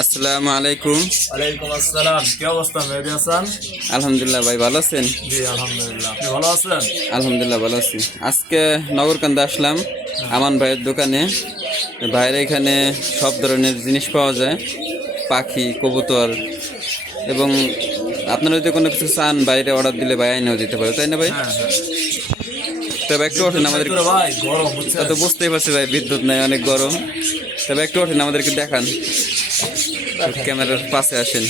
আসসালামু আলাইকুম। ওয়ালাইকুম আসসালাম। কি অবস্থা মেহেদী হাসান? আলহামদুলিল্লাহ ভাই, ভালো আছেন? জি আলহামদুলিল্লাহ। আপনি ভালো আছেন? আলহামদুলিল্লাহ ভালো আছি। আজকে নগরকান্দা আসলাম আমান ভাইয়ের দোকানে। ভাইয়ের এখানে সব ধরনের জিনিস পাওয়া যায়, পাখি, কবুতর, এবং আপনারা যদি কোনো কিছু চান বাইরে অর্ডার দিলে ভাই আইনাও দিতে পারে, তাই না ভাই? হ্যাঁ হ্যাঁ। তবে একটু ওঠেন আমাদের, ভিতরে ভাই গরম বুঝছেন? তা তো বুঝতেই পারছি ভাই, বিদ্যুৎ নাই, অনেক গরম। তবে একটু ওঠেন আমাদেরকে দেখান, ক্যামেরার পাশে আসেন।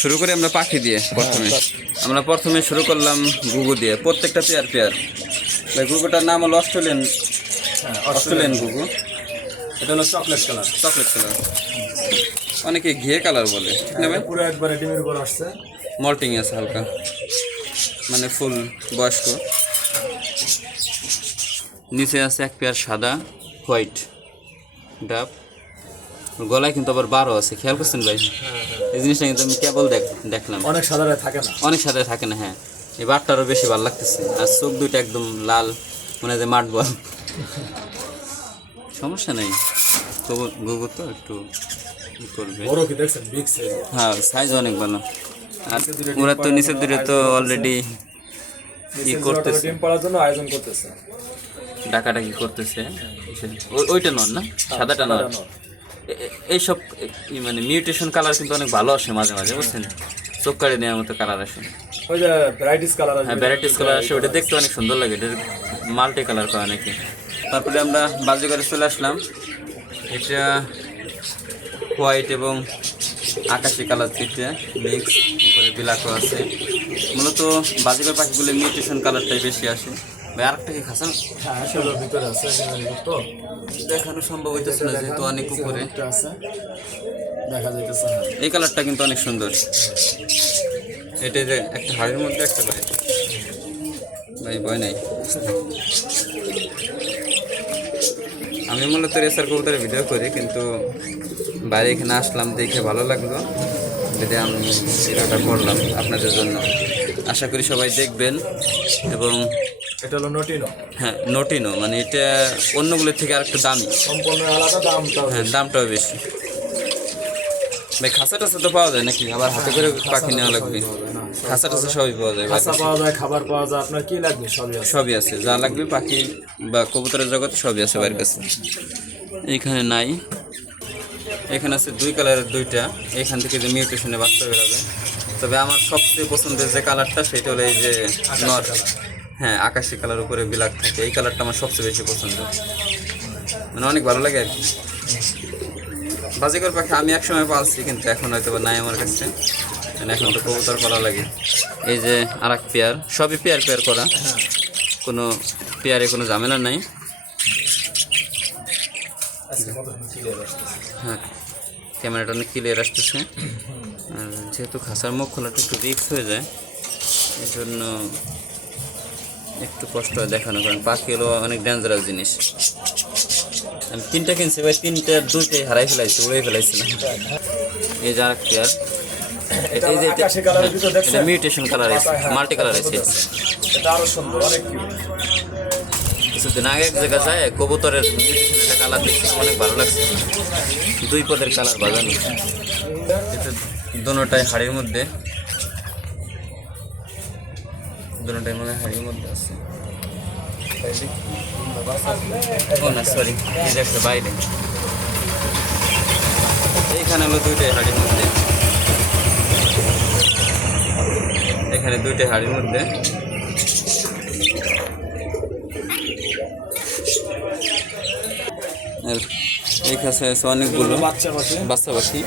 শুরু করি আমরা পাখি দিয়ে। প্রথমে শুরু করলাম গুগু দিয়ে, প্রত্যেকটা পেয়ার পেয়ার। ভাই গুগুটার নাম হলো অস্ট্রেলিয়ান, হ্যাঁ, অস্ট্রেলিয়ান গুগু। এটা হলো চকলেট কালার। চকলেট কালার, অনেকে ঘিয়ে কালার বলে, ঠিক না ভাই? পুরো একবারে ডিমের উপর আসছে। মল্টিং আছে হালকা, মানে ফুল বয়স্ক। নিচে আছে এক পেয়ার সাদা হোয়াইট ডাব, গলায় কিন্তু আবার 12 আছে, খেয়াল করছেন ভাই? এই জিনিসটা কিন্তু আমি কেবল দেখলাম, অনেক সাধারণ থাকে না, অনেক সাদা থাকে না। হ্যাঁ, এই বারটারও বেশি ভালো লাগতেছে। আর চোখ দুইটা একদম লাল, মানে যে মাঠ বল। সমস্যা নেই, গুগু তো একটু ই করবে। বড় কি দেখছেন? Big size. হ্যাঁ, সাইজ অনেক ভালো। আর ওরা তো নিচের দিকে তো অলরেডি ই করতেছে, ডিম পাড়ার জন্য আয়োজন করতেছে। ডাকাডাকি করতেছে। ওইটা নন না, সাদাটা নন। এইসব মানে মিউটেশন কালার কিন্তু অনেক ভালো আসে মাঝে মাঝে, বুঝছেন? চোখ কাড়ে নেওয়ার মতো কালার আসে। ওই যে ভ্যারাইটিস কালার আছে। হ্যাঁ, ভ্যারাইটিস কালার আসে, ওটা দেখতে অনেক সুন্দর লাগে। এটা মাল্টি কালার করে নাকি। তারপরে আমরা বাজিগরে চলে আসলাম। এটা হোয়াইট এবং আকাশি কালার থেকে মিক্স, উপরে বিলাকও আছে। মূলত বাজিগর পাখিগুলো মিউটেশন কালারটাই বেশি আসে। ভাই আরেকটা কি খাসান? হ্যাঁ, আসলে ভিতরে আছে তো দেখানো সম্ভব হইতেছে না, যেহেতু অনেক উপরে আছে, দেখা যাইতেছে না। এই কালারটা কিন্তু অনেক সুন্দর। এটা যে একটা হাড়ির মধ্যে একটা ভাই, ভাই ভয় নাই। আমি মূলত রেসার কবুতরের ভিডিও করি, কিন্তু বাইরে এখানে আসলাম, দেখে ভালো লাগলো, যদি আমি ভিডিওটা করলাম আপনাদের জন্য। আশা করি সবাই দেখবেন। এবং এটা হলো নটিনো। হ্যাঁ, নটিনো, মানে এটা অন্যগুলোর থেকে আরেকটু দামি, সম্পূর্ণ আলাদা দামটা। হ্যাঁ দামটাও বেশি। ভাই খাঁচা টাচা তো পাওয়া যায় নাকি? আবার হাতে করে পাখি নেওয়া লাগবে? খাঁচা টাচা সবই পাওয়া যায়, খাঁচা পাওয়া যায়, খাবার পাওয়া যায়, আপনার কি লাগবে সবই আছে। সবই আছে, যা লাগবে পাখি বা কবুতরের জগতে সবই আছে বাড়ির কাছে। এইখানে নাই, এখানে আছে দুই কালারের দুইটা। এখান থেকে যে মিউটেশনে বাচ্চা বেরোবে। তবে আমার সবচেয়ে পছন্দের যে কালারটা সেটা হলো এই যে নর, হ্যাঁ আকাশি কালার উপরে বিলাক থাকে, এই কালারটা আমার সবচেয়ে বেশি পছন্দ, মানে অনেক ভালো লাগে আর কি। বাজিকর পাখি আমি একসময় পালছি, কিন্তু এখন হয়তো নাই আমার কাছে, মানে এখন তো কবুতর করা লাগে। এই যে আর এক পেয়ার, সবই পেয়ার পেয়ার করা, কোনো পেয়ারে কোনো ঝামেলা নাই। হ্যাঁ, ক্যামেরাটা অনেক ক্লিয়ার আসতেছে। আর যেহেতু খাঁচার মুখ খোলাটা একটু রিস্ক হয়ে যায়, এই জন্য একটু কষ্ট হয় দেখানো, কারণ পাখি হলো অনেক ডেঞ্জারাস জিনিস। আমি তিনটা কিনছি ভাই, তিনটার দুইটাই হারাই ফেলাইছি, উড়ে ফেলাইছিলাম। এই যে আর এক পেয়ার, এটা মিউটেশন কালার আছে, মাল্টি কালার আছে। এটা আরো সুন্দর, অনেক কিউট। কিছুদিন আগে এক জায়গায় যায় কবুতরের মিউটেশন একটা কালার দেখছি, অনেক ভালো লাগছে, দুই পদের কালার বাজানো। এটা দুটোটাই হাড়ির মধ্যে, দুটোটাই মনে হয় হাড়ির মধ্যে আছে। ও না সরি, এই যে একটা বাইরে। এইখানে হলো দুইটাই হাড়ির মধ্যে, এখানে দুইটাই হাড়ির মধ্যে। আর এই কাছে আছে অনেকগুলো বাচ্চা পাখি,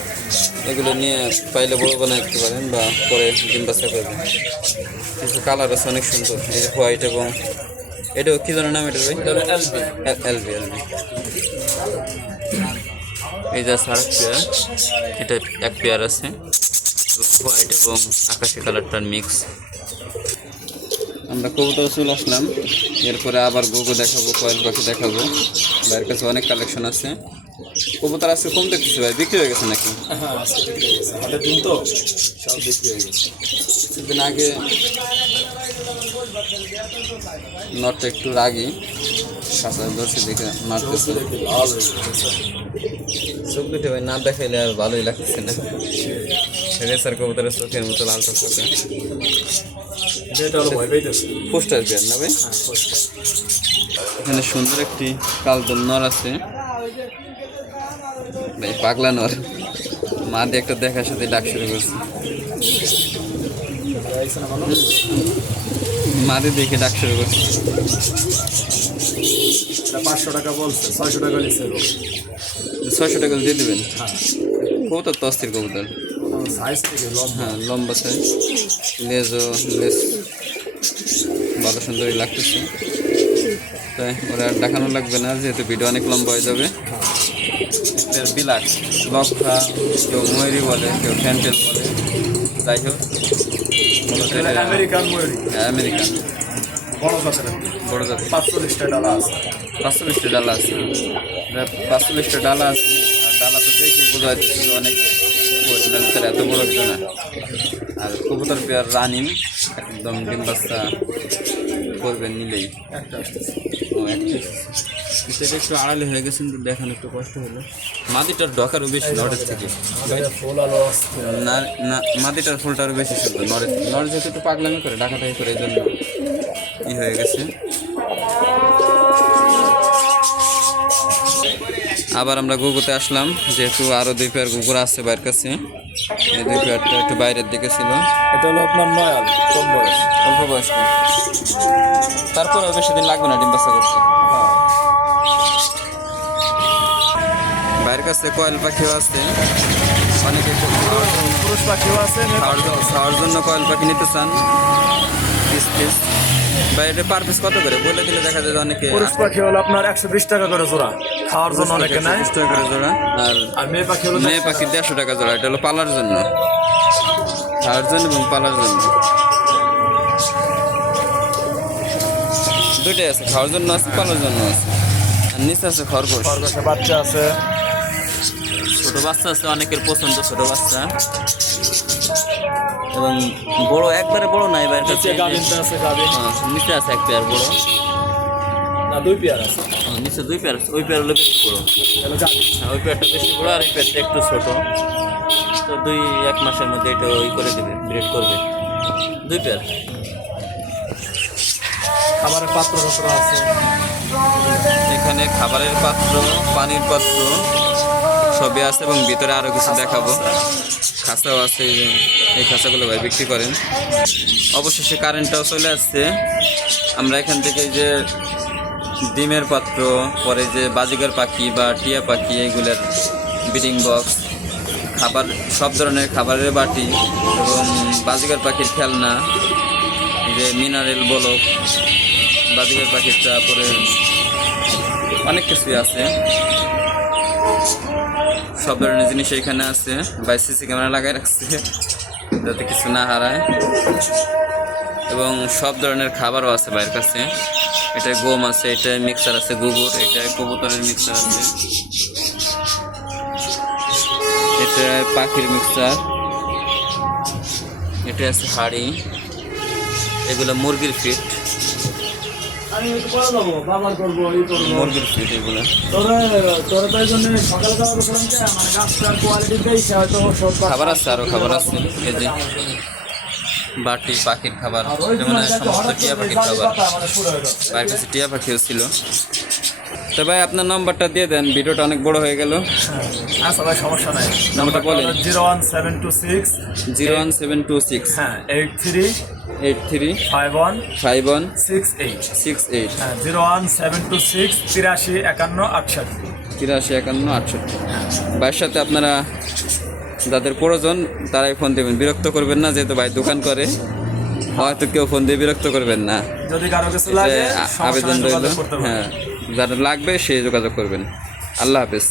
এগুলো নিয়ে পাইলে বড় বানায় রাখতে পারেন বা পরে ডিম বাচ্চা করবেন। কিছু কালার আছে অনেক সুন্দর, এই যে হোয়াইট এবং এটা কি ধরনের নাম? এটা ভাই এলবি। এই যে সার পেয়ার, এটা এক পেয়ার আছে, হোয়াইট এবং আকাশি কালারটার মিক্স। আমরা কবুতর চলে আসলাম, এরপরে আবার গুগু দেখাবো, কয়েল পাখি দেখাবো। ভাইয়ের কাছে অনেক কালেকশন আছে। কবুতর আজকে কম দেখতেছি ভাই, বিক্রি হয়ে গেছে নাকি? হ্যাঁ, হাটের দিন তো সব বিক্রি হয়ে গেছে। কিছুদিন আগে নটটা একটু রাগি, কাঁচা ধরছে দেখে মারতেছে। চোখ দুটো ভাই না দেখাইলে আর ভালোই লাগতেছে না। রেসার কবুতরের চোখের মতো লাল টকটকে। এটা হলো ভয় পাইতেছে। পোস্টার পেয়ার না ভাই? এখানে সুন্দর একটি কালদল নর আছে ভাই, পাগলা নর। মা দিয়ে একটা দেখার সাথে ডাক শুরু করছে। মা দিয়ে দেখে ডাক শুরু করছে। এটা 500 টাকা বলছে, 600 টাকা নিচ্ছে। 600 টাকা দিয়ে দেবেন। হ্যাঁ, কবুতর তো অস্থির কবুতর। সাইজ থেকে লম্বা। হ্যাঁ লম্বা সাইজ, লেজ ভালো সুন্দরই লাগতেছে। তাই ওরা আর দেখানো লাগবে না, যেহেতু ভিডিও অনেক লম্বা হয়ে যাবে। একটা বিলাক লক্ষা, কেউ ময়ূরী বলে, কেউ ফ্যান্টেল বলে, যাই হোক মূলত এটা আমেরিকান ময়ূরী, আমেরিকান বড় জাতের। বড় জাতি। 45টা ডালা আছে। 45টা ডালা আছে। 45টা ডালা আছে। আর ডালা তো দেখি বোঝা যাচ্ছে যে অনেক তার এত বড় হতো না। আর কবুতর পেয়ার রানিং, একদম ডিম বাচ্চা করবেন নিলেই। একটা আসতেছে। ও একটা এটা একটু আড়ালে হয়ে গেছে, কিন্তু দেখানো একটু কষ্ট হলো। মাদিটার ডকারও বেশি নরের থেকে। এটা ফুল আলো আসছে। না না, মাদিটার ফুলটারও বেশি সুন্দর। নর যেহেতু একটু পাগলামি করে, ডাকাটাই করে, এই জন্য ই হয়ে গেছে। আবার আমরা গুগুতে আসলাম, যেহেতু আরও 2 পেয়ার গুগুর আছে বাইরের কাছে। এই 2 পেয়ারটা একটু বাইরের দিকে ছিল। এটা হলো আপনার নয়াল, কম বয়স। অল্প বয়স্ক, তারপরেও বেশি দিন লাগবে না ডিম বাচ্চা করতে। বাইরের কাছে কয়েল পাখিও আছে। অনেকে পুরুষ পাখিও আছে। খাওয়ার জন্য কয়েল পাখি নিতে চান পিস। বা এটা পার পিস কত করে বলে দিলে দেখা যায় অনেকে। পুরুষ পাখি হলো আপনার 120 টাকা করে জোড়া, খাওয়ার জন্য অনেকে নেয়। 120 টাকা করে জোড়া। আর মেয়ে পাখি হলো মেয়ে পাখি 150 টাকা জোড়া। এটা হলো পালার জন্য, খাওয়ার জন্য এবং পালার জন্য দুইটাই আছে। খাওয়ার জন্য আছে, পালার জন্য আছে। আর নিচে আছে খরগোশ। খরগোশের বাচ্চা আছে। ছোট বাচ্চা আছে, অনেকের পছন্দ ছোট বাচ্চা। এবং বড় একবারে বড় নাই বাইরের কাছে। নিচে গাভিনটা আছে, গাভিন। নিচে আছে 1 পেয়ার বড়, না 2 পেয়ার আছে। নিচে 2 পেয়ার আছে। ওই পেয়ার হলো বেশি বড়। এটা গাভিন। ওই পেয়ারটা বেশি বড়, আর এই পেয়ারটা একটু ছোট। তো 2-1 মাসের মধ্যে এটা ওই করে দেবে, ব্রিড করবে। 2 পেয়ার। খাবারের পাত্র আছে। এখানে খাবারের পাত্র, পানির পাত্র সবই আছে, এবং ভিতরে আরও কিছু দেখাবো। খাঁচাও আছে, এই খাঁচাগুলো ভাই বিক্রি করেন। অবশেষে কারেন্টটাও চলে আসছে। আমরা এখান থেকে যে ডিমের পাত্র, পরে যে বাজিগার পাখি বা টিয়া পাখি, এইগুলোর ব্রিডিং বক্স, খাবার, সব ধরনের খাবারের বাটি, এবং বাজিগার পাখির খেলনা, যে মিনারেল বলক, বাজিগার পাখির, তারপরে অনেক কিছুই আছে। সব ধরনের জিনিস এখানে আছে। বাই সিসি ক্যামেরা লাগাই রাখছে যাতে কিছু না হারায়, এবং সব ধরনের খাবারও আছে বাইরের কাছে। এটা গম আছে, এটা মিক্সার আছে গুগুর, এটা কবুতরের মিক্সার আছে, এটা পাখির মিক্সার, এটা আছে হাঁড়ি, এগুলো মুরগির ফিট। আমি করে দেবো, বাবার করবো, মুরগির ফিট এগুলো। তোরা তাই জন্য সকাল খাওয়া করলাম যে মানে গাছটার কোয়ালিটি দেখে হয়তো খাবার আছে, আরও খাবার আছে। এই যে বাটি, পাখির খাবার, যেমন সমস্ত টিয়া পাখির খাবার। বাইরের কাছে টিয়া পাখিও ছিল। তো ভাই আপনার নাম্বারটা দিয়ে দেন, ভিডিওটা অনেক বড় হয়ে গেল। আচ্ছা ভাই, সমস্যা নাই। নাম্বারটা বলেন। 01726 01726 হ্যাঁ 83 83 51 51 68 68 হ্যাঁ 01726 83 51 68 83 51 68। ভাইয়ের সাথে আপনারা যাদের প্রয়োজন তারাই ফোন দেবেন, বিরক্ত করবেন না, যেহেতু ভাই দোকান করে, হয়তো কেউ ফোন দিয়ে বিরক্ত করবেন না। যদি কারো কিছু লাগে আবেদন রইল, হ্যাঁ, যারা লাগবে সে যোগাযোগ করবেন। আল্লাহ হাফেজ।